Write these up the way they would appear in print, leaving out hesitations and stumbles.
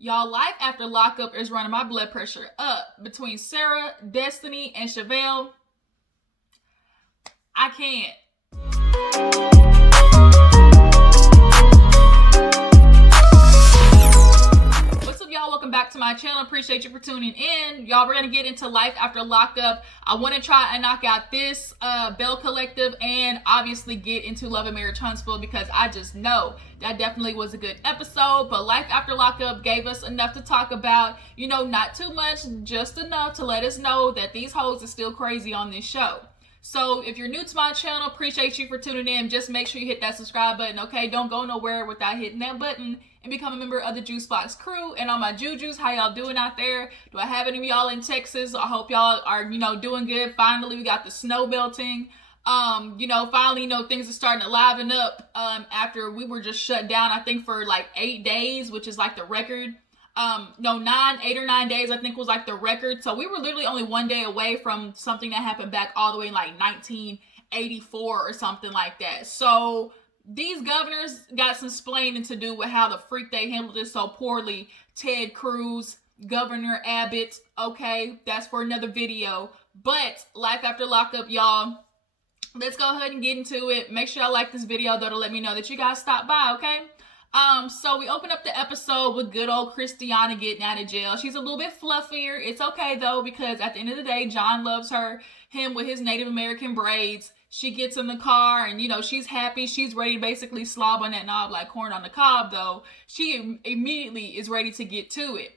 Y'all, life after lockup is running my blood pressure up between Sarah, Destiny, and Chevelle. I can't. What's up, y'all? Welcome back to my channel. Appreciate you for tuning in. Y'all, we're gonna get into life after lockup. I want to try and knock out this Bell Collective and obviously get into Love and Marriage Huntsville because I just know that definitely was a good episode. But life after lockup gave us enough to talk about. You know, not too much, just enough to let us know that these hoes are still crazy on this show. So if you're new to my channel, appreciate you for tuning in. Just make sure you hit that subscribe button, okay? Don't go nowhere without hitting that button and become a member of the Juice Box crew. And all my Jujus, how y'all doing out there? Do I have any of y'all in Texas? I hope y'all are, doing good. Finally, we got the snow belting. Finally, things are starting to liven up after we were just shut down, I think, for like 8 days, which is like the record. 8 or 9 days, I think, was like the record. So we were literally only 1 day away from something that happened back all the way in like 1984 or something like that. So these governors got some splaining to do with how the freak they handled it so poorly. Ted Cruz, Governor Abbott, okay, that's for another video. But life after lockup, y'all, let's go ahead and get into it. Make sure y'all like this video, though, to let me know that you guys stopped by, okay? So we open up the episode with good old Christiana getting out of jail. She's a little bit fluffier. It's okay, though, because at the end of the day, John loves him with his Native American braids. She gets in the car and, she's happy. She's ready to basically slob on that knob like corn on the cob, though. She immediately is ready to get to it.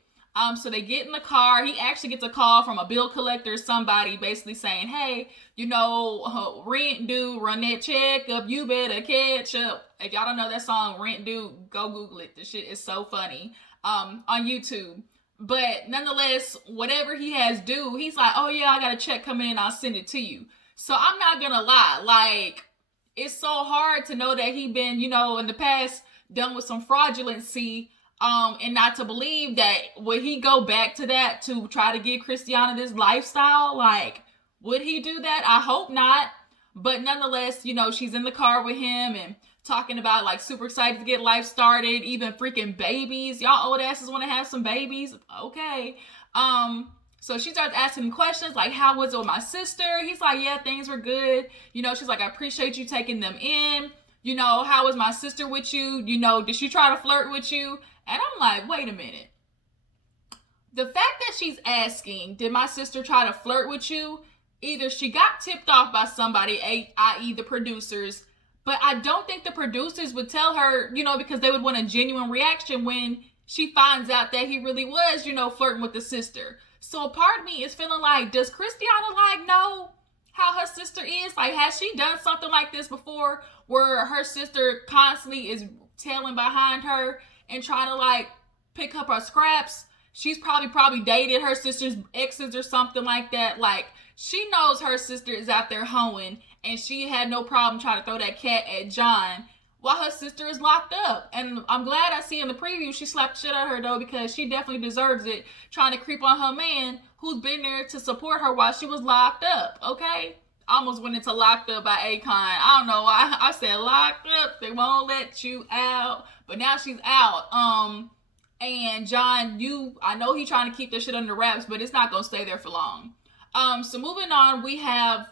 So they get in the car. He actually gets a call from a bill collector, somebody basically saying, hey, rent due, run that check up, you better catch up. If y'all don't know that song, Rent Due, go Google it. The shit is so funny on YouTube. But nonetheless, whatever he has due, he's like, oh yeah, I got a check coming in, I'll send it to you. So I'm not gonna lie, like, it's so hard to know that he been, in the past done with some fraudulency, and not to believe that would he go back to that to try to give Christiana this lifestyle? Like, would he do that? I hope not. But nonetheless, she's in the car with him and talking about like super excited to get life started, even freaking babies. Y'all old asses want to have some babies. Okay. So she starts asking him questions like, how was it with my sister? He's like, yeah, things were good. She's like, I appreciate you taking them in. How was my sister with you? Did she try to flirt with you? And I'm like, wait a minute. The fact that she's asking, did my sister try to flirt with you? Either she got tipped off by somebody, i.e. the producers, but I don't think the producers would tell her, because they would want a genuine reaction when she finds out that he really was, flirting with the sister. So part of me is feeling like, does Christiana know how her sister is? Like, has she done something like this before where her sister constantly is tailing behind her and trying to pick up her scraps? She's probably dated her sister's exes or something like that. Like, she knows her sister is out there hoeing, and she had no problem trying to throw that cat at John while her sister is locked up. And I'm glad I see in the preview she slapped shit out of her, though, because she definitely deserves it, trying to creep on her man who's been there to support her while she was locked up, okay? Almost went into Locked Up by Akon. I don't know why I said locked up, they won't let you out, but now she's out. And John, I know he's trying to keep this shit under wraps, but it's not gonna stay there for long. So moving on,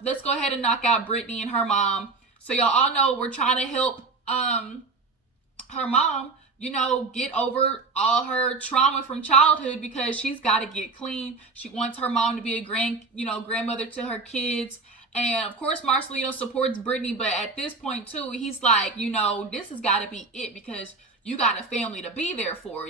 let's go ahead and knock out Brittany and her mom. So y'all all know we're trying to help her mom, get over all her trauma from childhood because she's got to get clean. She wants her mom to be a grandmother to her kids. And of course, Marcelino supports Brittany, but at this point too, he's like, this has got to be it because you got a family to be there for,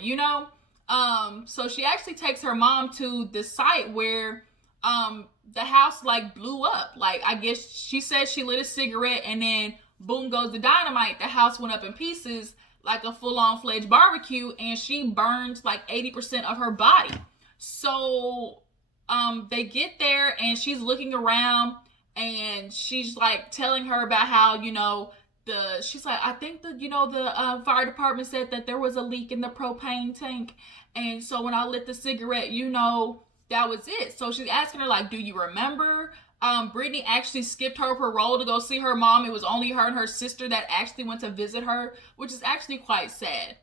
So she actually takes her mom to the site where the house blew up. I guess she said she lit a cigarette and then boom goes the dynamite. The house went up in pieces like a full-on fledged barbecue, and she burned 80% of her body. So they get there and she's looking around and she's telling her about how she's like, I think the fire department said that there was a leak in the propane tank, and so when I lit the cigarette, that was it. So she's asking her do you remember? Brittany actually skipped her parole to go see her mom. It was only her and her sister that actually went to visit her, which is actually quite sad.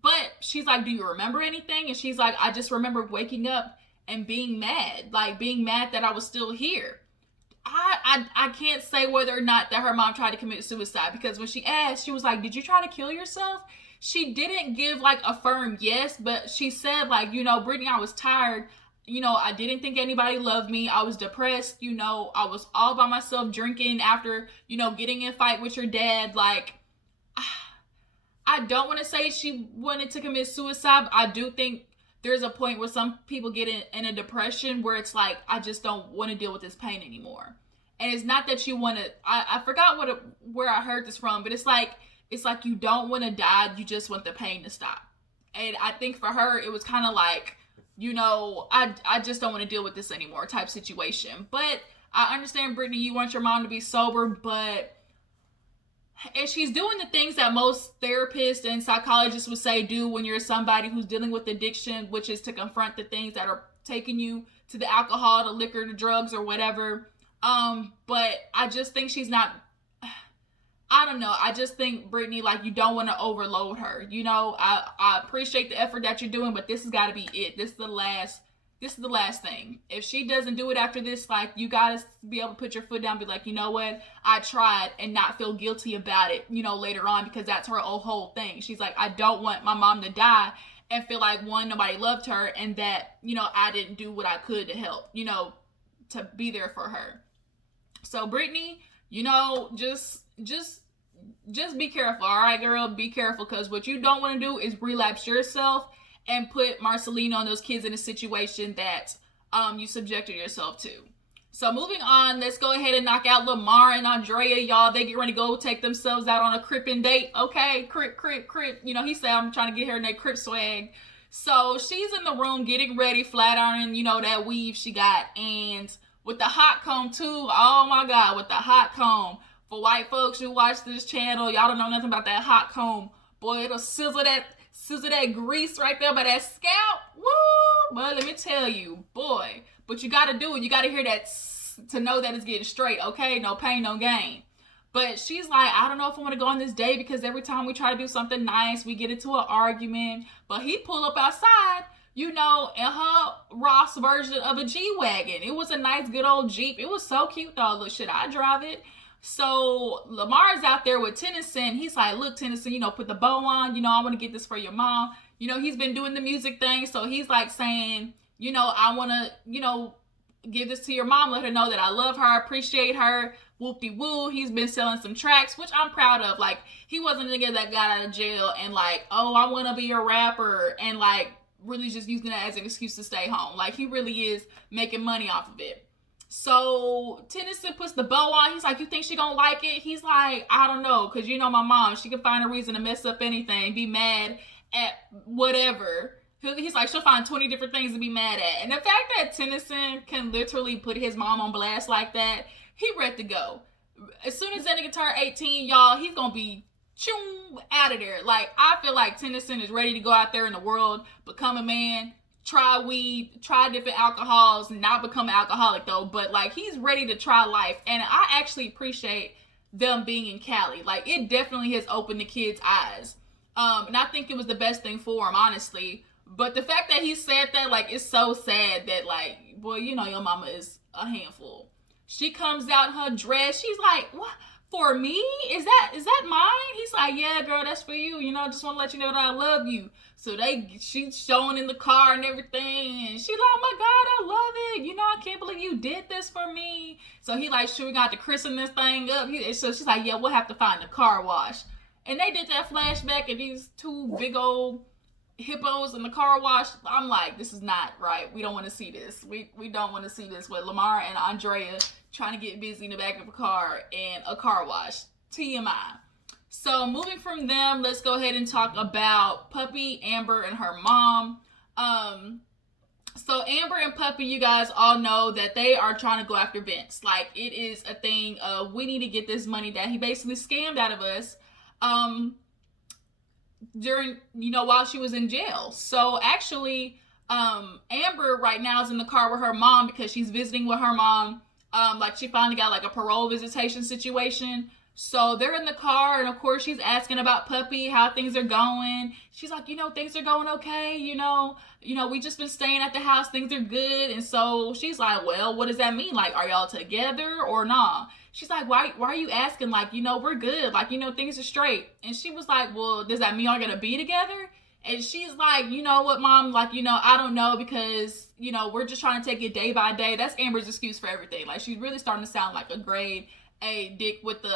But she's like, do you remember anything? And she's like, I just remember waking up and being mad, like being mad that I was still here. I can't say whether or not that her mom tried to commit suicide, because when she asked, she was like, did you try to kill yourself? She didn't give like a firm yes, but she said like, you know, Brittany, I was tired. You know, I didn't think anybody loved me. I was depressed. You know, I was all by myself drinking after, you know, getting in a fight with your dad. Like, I don't want to say she wanted to commit suicide. I do think there's a point where some people get in a depression where it's like, I just don't want to deal with this pain anymore. And it's not that you want to, I forgot where I heard this from, but it's like you don't want to die, you just want the pain to stop. And I think for her, it was kind of like, you know, I just don't want to deal with this anymore type situation. But I understand, Brittany, you want your mom to be sober, but and she's doing the things that most therapists and psychologists would say do when you're somebody who's dealing with addiction, which is to confront the things that are taking you to the alcohol, the liquor, the drugs, or whatever. But I just think she's not, I don't know. I just think, Brittany, like, you don't want to overload her. You know, I appreciate the effort that you're doing, but this has got to be it. This is the last thing. If she doesn't do it after this, like, you gotta be able to put your foot down, be like, you know what, I tried, and not feel guilty about it, you know, later on, because that's her whole thing. She's like, I don't want my mom to die and feel like, one, nobody loved her, and that, you know, I didn't do what I could to help, you know, to be there for her. So, Brittany, you know, just be careful, all right, girl? Be careful, because what you don't want to do is relapse yourself and put Marcelino and those kids in a situation that you subjected yourself to. So moving on, let's go ahead and knock out Lamar and Andrea, y'all. They get ready to go take themselves out on a crippin' date. Okay, crip. You know, he said, I'm trying to get her in that crip swag. So she's in the room getting ready, flat ironing, you know, that weave she got. And with the hot comb too. Oh my God, with the hot comb. For white folks who watch this channel, y'all don't know nothing about that hot comb. Boy, it'll sizzle that grease right there by that scalp. Woo! But let me tell you, boy. But you gotta do it. You gotta hear that to know that it's getting straight, okay? No pain, no gain. But she's like, I don't know if I want to go on this date, because every time we try to do something nice, we get into an argument. But he pull up outside, you know, in her Ross version of a G-Wagon. It was a nice, good old Jeep. It was so cute, though. Look, should I drive it? So Lamar's out there with Tennyson. He's like, look, Tennyson, you know, put the bow on. You know, I want to get this for your mom. You know, he's been doing the music thing. So he's like saying, you know, I want to, you know, give this to your mom. Let her know that I love her. I appreciate her. Whoop-de-woo. He's been selling some tracks, which I'm proud of. Like, he wasn't a nigga that got out of jail and like, oh, I want to be a rapper, and like really just using that as an excuse to stay home. Like, he really is making money off of it. So Tennyson puts the bow on. He's like, you think she gonna like it? He's like, I don't know, because you know my mom, she can find a reason to mess up anything, be mad at whatever. He's like, she'll find 20 different things to be mad at. And the fact that Tennyson can literally put his mom on blast like that, he ready to go. As soon as that nigga turn 18, y'all, he's gonna be out of there. Like, I feel like Tennyson is ready to go out there in the world, become a man, try weed, try different alcohols, not become an alcoholic though, but like, he's ready to try life. And I actually appreciate them being in Cali. Like, it definitely has opened the kids' eyes. And I think it was the best thing for him, honestly. But the fact that he said that, like, it's so sad that, like, boy, you know your mama is a handful. She comes out in her dress. She's like, what? For me? Is that mine? He's like, yeah, girl, that's for you. You know, I just want to let you know that I love you. So she's showing in the car and everything. And she's like, oh my God, I love it. You know, I can't believe you did this for me. So he like, sure, we got to christen this thing up. So she's like, yeah, we'll have to find a car wash. And they did that flashback of these two big old hippos in the car wash. I'm like, this is not right. We don't want to see this. We don't want to see this with Lamar and Andrea trying to get busy in the back of a car and a car wash. TMI. So moving from them, let's go ahead and talk about Puppy, Amber, and her mom. So Amber and Puppy, you guys all know that they are trying to go after Vince. Like, it is a thing of, we need to get this money that he basically scammed out of us during, you know, while she was in jail. So actually, Amber right now is in the car with her mom because she's visiting with her mom. Like, she finally got like a parole visitation situation. So they're in the car, and of course she's asking about Puppy, how things are going. She's like, things are going okay. We just been staying at the house. Things are good. And so she's like, well, what does that mean? Like, are y'all together or nah? She's like, why are you asking? Like, we're good. Like, things are straight. And she was like, well, does that mean y'all gonna be together? And she's like, you know what, Mom? Like, I don't know, because, we're just trying to take it day by day. That's Amber's excuse for everything. Like, she's really starting to sound like a grade A dick with the,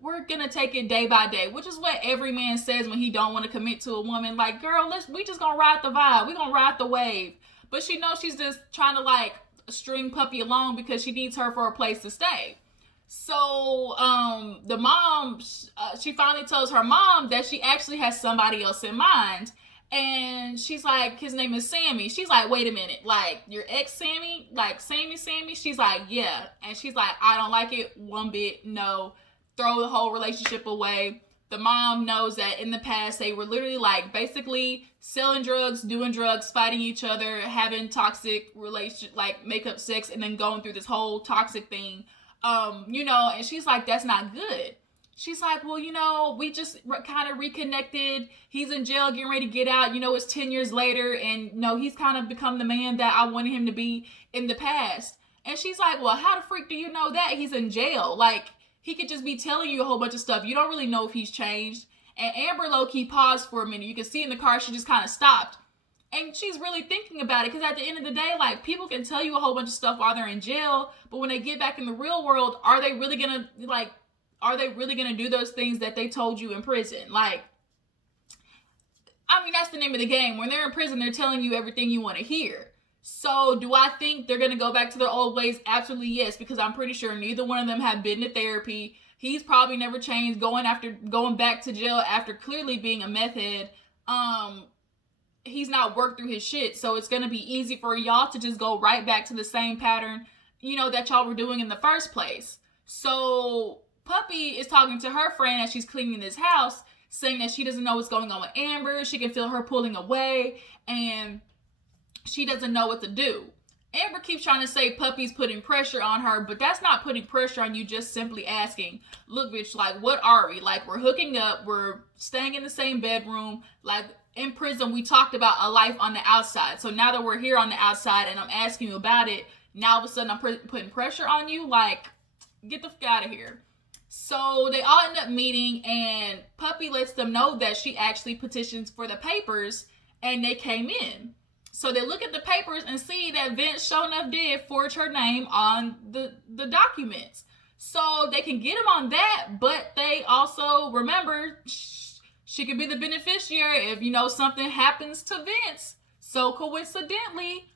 we're gonna take it day by day, which is what every man says when he don't want to commit to a woman. Like, girl, we just gonna ride the vibe. We gonna ride the wave. But she knows she's just trying to, like, string Puppy along because she needs her for a place to stay. So the mom, she finally tells her mom that she actually has somebody else in mind. And she's like, his name is Sammy. She's like, wait a minute, like, your ex Sammy? Like, Sammy? She's like, yeah. And she's like, I don't like it one bit, no. Throw the whole relationship away. The mom knows that in the past, they were literally, like, basically selling drugs, doing drugs, fighting each other, having toxic like, makeup sex, and then going through this whole toxic thing. And she's like, that's not good. She's like, well, we just kind of reconnected. He's in jail, getting ready to get out. It's 10 years later, and, he's kind of become the man that I wanted him to be in the past. And she's like, well, how the freak do you know that? He's in jail. Like, he could just be telling you a whole bunch of stuff. You don't really know if he's changed. And Amber low-key paused for a minute. You can see in the car, she just kind of stopped. And she's really thinking about it, because at the end of the day, like, people can tell you a whole bunch of stuff while they're in jail, but when they get back in the real world, are they really gonna do those things that they told you in prison? Like, I mean, that's the name of the game. When they're in prison, they're telling you everything you want to hear. So do I think they're gonna go back to their old ways? Absolutely yes, because I'm pretty sure neither one of them have been to therapy. He's probably never changed, going back to jail after clearly being a meth head. He's not worked through his shit, so it's gonna be easy for y'all to just go right back to the same pattern, that y'all were doing in the first place. So Puppy is talking to her friend as she's cleaning this house, saying that she doesn't know what's going on with Amber. She can feel her pulling away, and she doesn't know what to do. Amber keeps trying to say Puppy's putting pressure on her, but that's not putting pressure on you, just simply asking, look, bitch, like, what are we? Like, we're hooking up, we're staying in the same bedroom, like, in prison, we talked about a life on the outside. So now that we're here on the outside and I'm asking you about it, now all of a sudden I'm putting pressure on you? Like, get the fuck out of here. So they all end up meeting, and Puppy lets them know that she actually petitions for the papers, and they came in. So they look at the papers and see that Vince sure enough did forge her name on the documents. So they can get him on that, but they also remember she could be the beneficiary if, something happens to Vince. So coincidentally,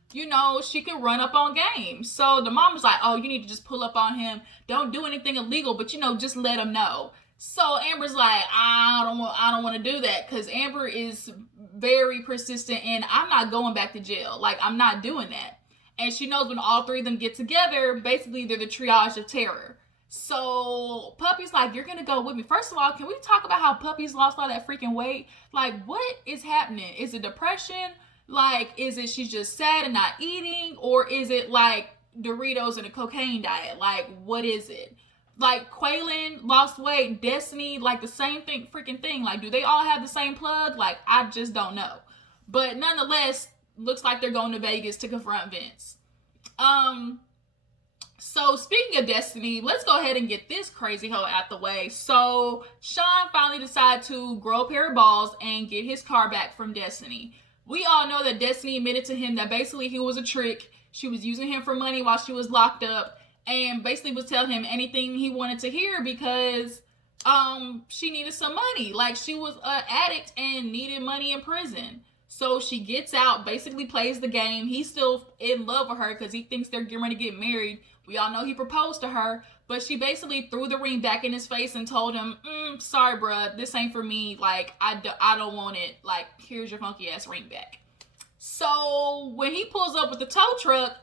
she could run up on game. So the mom was like, oh, you need to just pull up on him. Don't do anything illegal, but, just let him know. So Amber's like, I don't want to do that, because Amber is very persistent, and I'm not going back to jail. Like, I'm not doing that. And she knows when all three of them get together, basically they're the triage of terror. So Puppy's like, you're gonna go with me. First of all, can we talk about how Puppy's lost all that freaking weight? Like, what is happening? Is it depression? Like, is it she's just sad and not eating? Or is it like Doritos and a cocaine diet? Like, what is it? Like, Quaylon lost weight, Destinie, like the same freaking thing. Like, do they all have the same plug? Like, I just don't know. But nonetheless, looks like they're going to Vegas to confront Vince. So speaking of Destinie, let's go ahead and get this crazy hoe out the way. So Shawn finally decided to grow a pair of balls and get his car back from Destinie. We all know that Destinie admitted to him that basically he was a trick. She was using him for money while she was locked up, and basically was telling him anything he wanted to hear because she needed some money. Like, she was an addict and needed money in prison. So she gets out, basically plays the game. He's still in love with her because he thinks they're getting ready to get married. We all know he proposed to her, but she basically threw the ring back in his face and told him, sorry, bruh, this ain't for me. Like, I don't want it. Like, here's your funky ass ring back. So when he pulls up with the tow truck,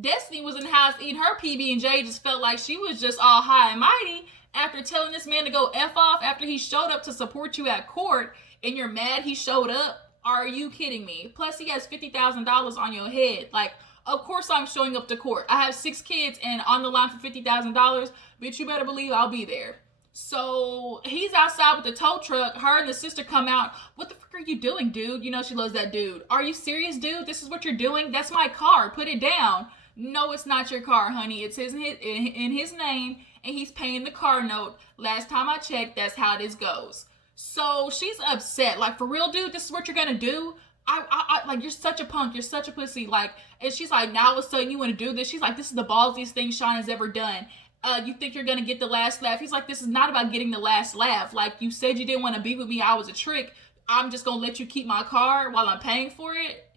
Destinie was in the house eating her PB&J, just felt like she was just all high and mighty after telling this man to go F off after he showed up to support you at court, and you're mad he showed up? Are you kidding me? Plus, he has $50,000 on your head. Like, of course I'm showing up to court. I have 6 kids and on the line for $50,000. Bitch, you better believe I'll be there. So he's outside with the tow truck. Her and the sister come out. What the fuck are you doing, dude? You know she loves that dude. Are you serious, dude? This is what you're doing? That's my car. Put it down. No, it's not your car, honey. It's in his name, and he's paying the car note. Last time I checked, that's how this goes. So she's upset. Like, for real, dude, this is what you're gonna do? I like, you're such a punk. You're such a pussy. Like, and she's like, now all of a sudden you want to do this? She's like, this is the ballsiest thing Shawn has ever done. You think you're gonna get the last laugh? He's like, this is not about getting the last laugh. Like, you said you didn't want to be with me. I was a trick. I'm just gonna let you keep my car while I'm paying for it.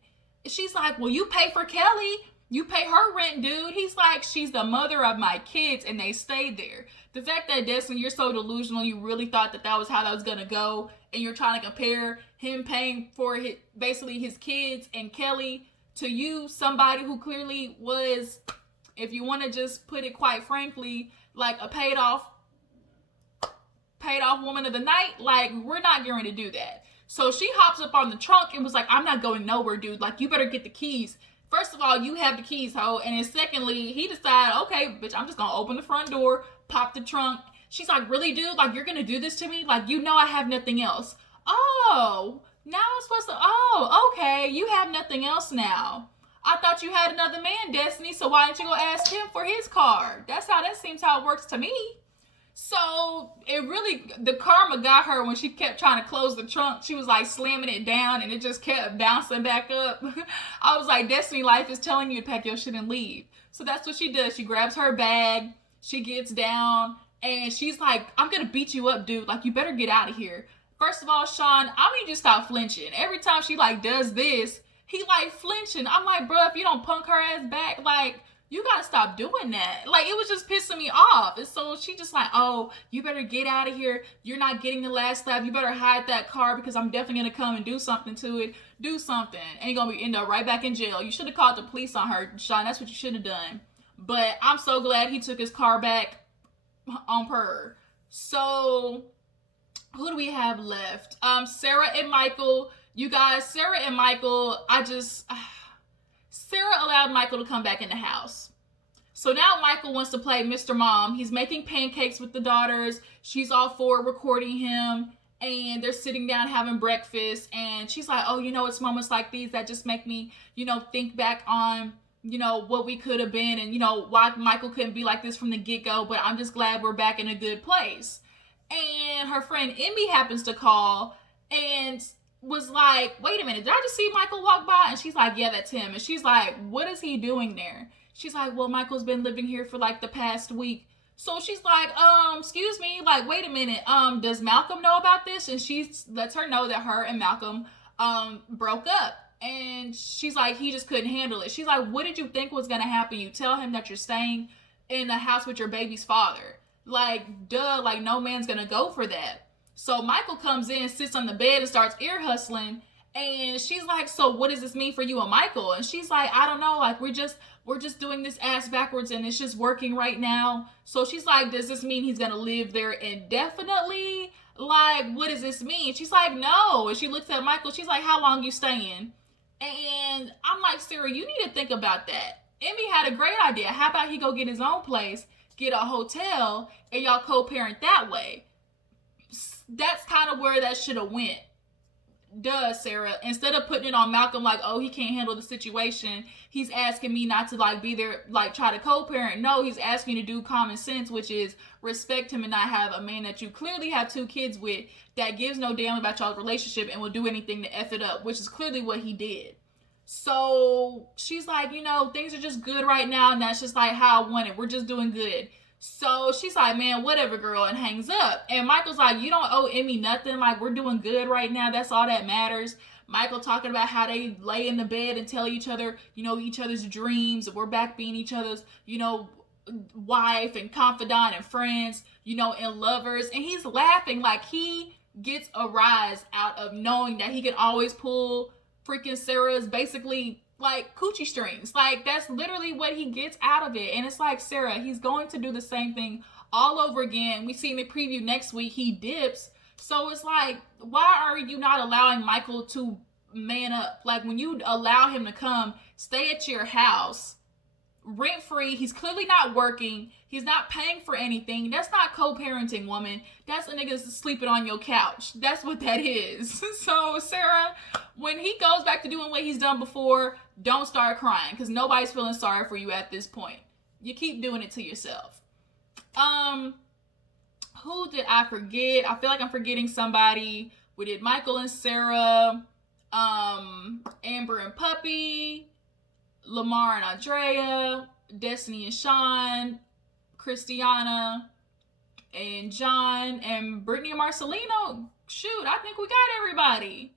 She's like, well, you pay for Kelly. You pay her rent, dude. He's like, she's the mother of my kids, and they stayed there. The fact that, Destiny, you're so delusional, you really thought that was how that was gonna go, and you're trying to compare him paying for basically his kids and Kelly to you, somebody who clearly was, if you want to just put it quite frankly, like a paid off woman of the night. Like, we're not going to do that. So she hops up on the trunk and was like, I'm not going nowhere, dude. Like, you better get the keys. First of all, you have the keys, ho. And then secondly, he decided, okay, bitch, I'm just going to open the front door, pop the trunk. She's like, really, dude? Like, you're going to do this to me? Like, you know I have nothing else. Oh, now I'm supposed to, oh, okay, you have nothing else now. I thought you had another man, Destiny, so why didn't you go ask him for his car? That seems how it works to me. So it really, the karma got her when she kept trying to close the trunk. She was like slamming it down and it just kept bouncing back up. I was like, Destiny, life is telling you to pack your shit and leave. So that's what she does. She grabs her bag, she gets down, and she's like, I'm gonna beat you up, dude. Like, you better get out of here. First of all, Shawn, I need you to stop flinching. Every time she like does this, he like flinching. I'm like, bro, if you don't punk her ass back, like, you gotta stop doing that. Like, it was just pissing me off. And so she just like, oh, you better get out of here. You're not getting the last laugh. You better hide that car because I'm definitely gonna come and do something to it. Do something. And you're gonna end up right back in jail. You should have called the police on her, Shawn. That's what you should have done. But I'm so glad he took his car back on her. So who do we have left? Sarah and Michael. You guys, Sarah and Michael, Sarah allowed Michael to come back in the house. So now Michael wants to play Mr. Mom. He's making pancakes with the daughters. She's all for recording him. And they're sitting down having breakfast. And she's like, oh, you know, it's moments like these that just make me, you know, think back on, you know, what we could have been. And, you know, why Michael couldn't be like this from the get-go. But I'm just glad we're back in a good place. And her friend Emmy happens to call and was like, wait a minute, did I just see Michael walk by? And she's like, yeah, that's him. And she's like, what is he doing there? She's like, well, Michael's been living here for like the past week. So she's like, excuse me, like, wait a minute, does Malcolm know about this? And she lets her know that her and Malcolm broke up. And she's like, he just couldn't handle it. She's like, what did you think was gonna happen? You tell him that you're staying in the house with your baby's father. Like, duh, like, no man's gonna go for that. So Michael comes in, sits on the bed, and starts ear hustling. And she's like, so what does this mean for you and Michael? And she's like, I don't know. Like, we're just doing this ass backwards, and it's just working right now. So she's like, does this mean he's going to live there indefinitely? Like, what does this mean? She's like, no. And she looks at Michael. She's like, how long you staying? And I'm like, Sarah, you need to think about that. Emmy had a great idea. How about he go get his own place, get a hotel, and y'all co-parent that way? That's kind of where that should have went. Duh, Sarah. Instead of putting it on Malcolm like, oh, he can't handle the situation, he's asking me not to like be there, like try to co-parent. No, he's asking you to do common sense, which is respect him and not have a man that you clearly have 2 kids with that gives no damn about y'all's relationship and will do anything to F it up, which is clearly what he did. So she's like, you know, things are just good right now, and that's just like how I want it. We're just doing good. So she's like, man, whatever, girl, and hangs up. And Michael's like, you don't owe Emmy nothing. Like, we're doing good right now. That's all that matters. Michael talking about how they lay in the bed and tell each other, you know, each other's dreams. We're back being each other's, you know, wife and confidant and friends, you know, and lovers. And he's laughing like he gets a rise out of knowing that he can always pull freaking Sarah's basically like coochie strings. Like, that's literally what he gets out of it. And it's like, Sarah, he's going to do the same thing all over again. We see in the preview next week, he dips. So it's like, why are you not allowing Michael to man up? Like, when you allow him to come stay at your house, rent free. He's clearly not working. He's not paying for anything. That's not co-parenting, woman. That's a nigga sleeping on your couch. That's what that is. So, Sarah, when he goes back to doing what he's done before, don't start crying, because nobody's feeling sorry for you at this point. You keep doing it to yourself. Who did I forget? I feel like I'm forgetting somebody. We did Michael and Sarah, Amber and Puppy, Lamar and Andrea, Destinie and Shawn, Christiana and John, and Brittany and Marcelino. Shoot, I think we got everybody.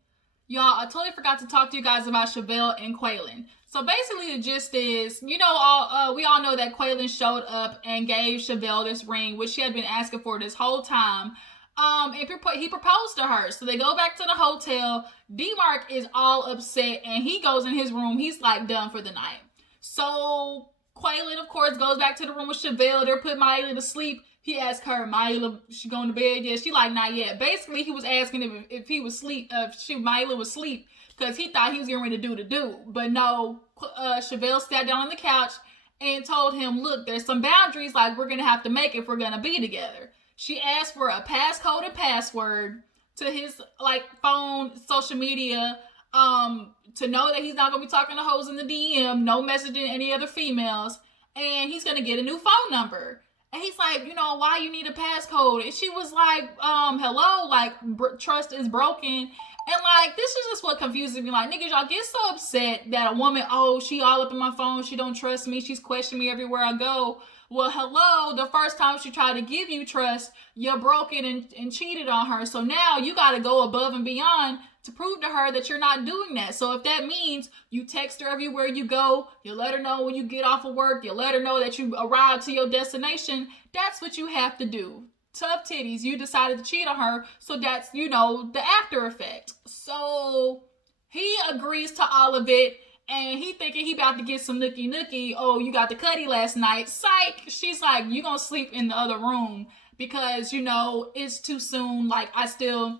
Y'all, I totally forgot to talk to you guys about Chevelle and Quaylon. So basically the gist is, we all know that Quaylon showed up and gave Chevelle this ring, which she had been asking for this whole time. And he proposed to her. So they go back to the hotel. Dmark is all upset, and he goes in his room. He's like done for the night. So Quaylon, of course, goes back to the room with Chevelle. They're putting Maila to sleep. He asked her, Maila, she going to bed yet? She like, not yet. Basically, he was asking if he was asleep, Maila was asleep, because he thought he was getting ready to do. But no, Chevelle sat down on the couch and told him, look, there's some boundaries, like, we're going to have to make if we're going to be together. She asked for a passcode and password to his, like, phone, social media, to know that he's not going to be talking to hoes in the DM, no messaging any other females, and he's going to get a new phone number. And he's like, why you need a passcode? And she was like, hello, like, trust is broken. And, like, this is just what confuses me. Like, niggas, y'all get so upset that a woman, she all up in my phone. She don't trust me. She's questioning me everywhere I go. Well, hello, the first time she tried to give you trust, you broke it and cheated on her. So now you got to go above and beyond to prove to her that you're not doing that. So if that means you text her everywhere you go, you let her know when you get off of work, you let her know that you arrived to your destination, that's what you have to do. Tough titties, you decided to cheat on her, so that's, the after effect. So he agrees to all of it, and he thinking he about to get some nookie. Oh, you got the cutty last night. Psych. She's like, you gonna sleep in the other room because, it's too soon. Like, I still,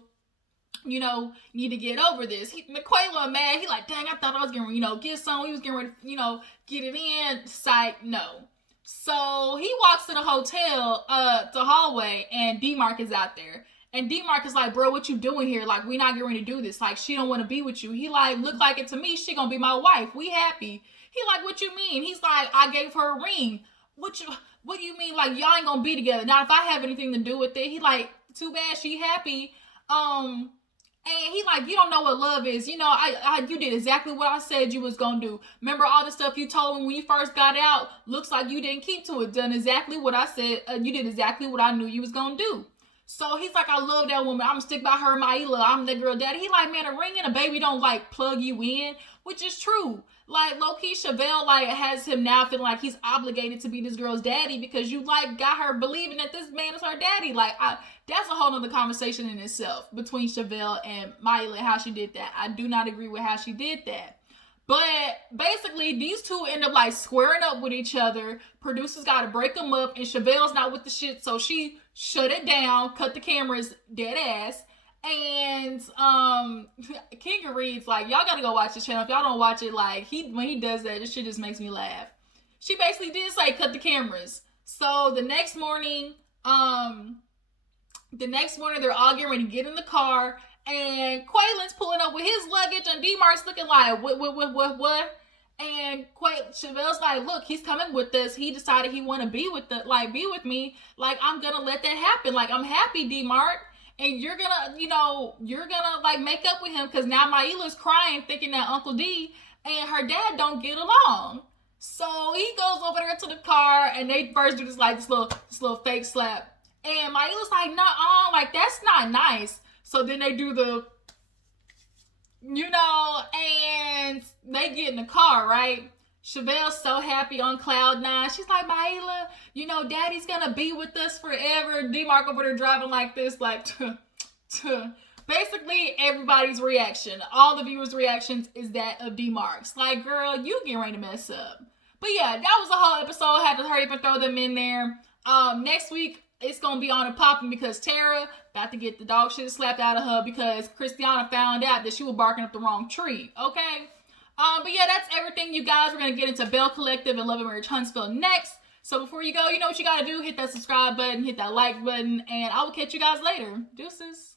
need to get over this. Quaylon mad. He like, dang, I thought I was going to, get some. He was getting ready to, get it in. Psych, no. So he walks to the hotel, the hallway, and Dmark is out there. And Dmark is like, bro, what you doing here? Like, we not getting ready to do this. Like, she don't want to be with you. He like, look like it to me. She gonna be my wife. We happy. He like, what you mean? He's like, I gave her a ring. What do you mean? Like, y'all ain't gonna be together. Now, if I have anything to do with it, he like, too bad she happy. And he like, you don't know what love is. You did exactly what I said you was gonna do. Remember all the stuff you told me when you first got out? Looks like you didn't keep to it. Done exactly what I said. You did exactly what I knew you was gonna do. So he's like, I love that woman. I'm gonna stick by her, Maila. I'm that girl daddy. He like, man, a ring and a baby don't like plug you in, which is true. Like, low-key, Chevelle like has him now feeling like he's obligated to be this girl's daddy because you like got her believing that this man is her daddy. Like, that's a whole nother conversation in itself between Chevelle and Maila and how she did that. I do not agree with how she did that. But basically, these two end up like squaring up with each other. Producers got to break them up, and Chevelle's not with the shit, so she shut it down, cut the cameras dead ass. And Kinga reads like, y'all gotta go watch the channel. If y'all don't watch it, like when he does that, this shit just makes me laugh. She basically did say cut the cameras. So the next morning they're all getting ready to get in the car, and Quaylon's pulling up with his luggage, and Dmark's looking like, what? And Chevelle's like, look, he's coming with us. He decided he want to be with me. Like, I'm gonna let that happen. Like, I'm happy, Dmark. And you're gonna like make up with him because now Maila's crying thinking that Uncle D and her dad don't get along. So he goes over there to the car and they first do this little fake slap. And Maila's like, nah, like that's not nice. So then they do the, and they get in the car, right? Chevelle's so happy on cloud nine. She's like, Maila, daddy's gonna be with us forever. Dmark over there driving like this, like, Basically, everybody's reaction, all the viewers' reactions is that of Dmark's. Like, girl, you getting ready to mess up. But yeah, that was the whole episode. I had to hurry up and throw them in there. Next week, it's gonna be on and popping because Tara about to get the dog shit slapped out of her because Christiana found out that she was barking up the wrong tree, okay? But yeah, that's everything, you guys. We're gonna get into Belle Collective and Love and Marriage Huntsville next. So before you go, you know what you gotta do. Hit that subscribe button, hit that like button, and I will catch you guys later. Deuces.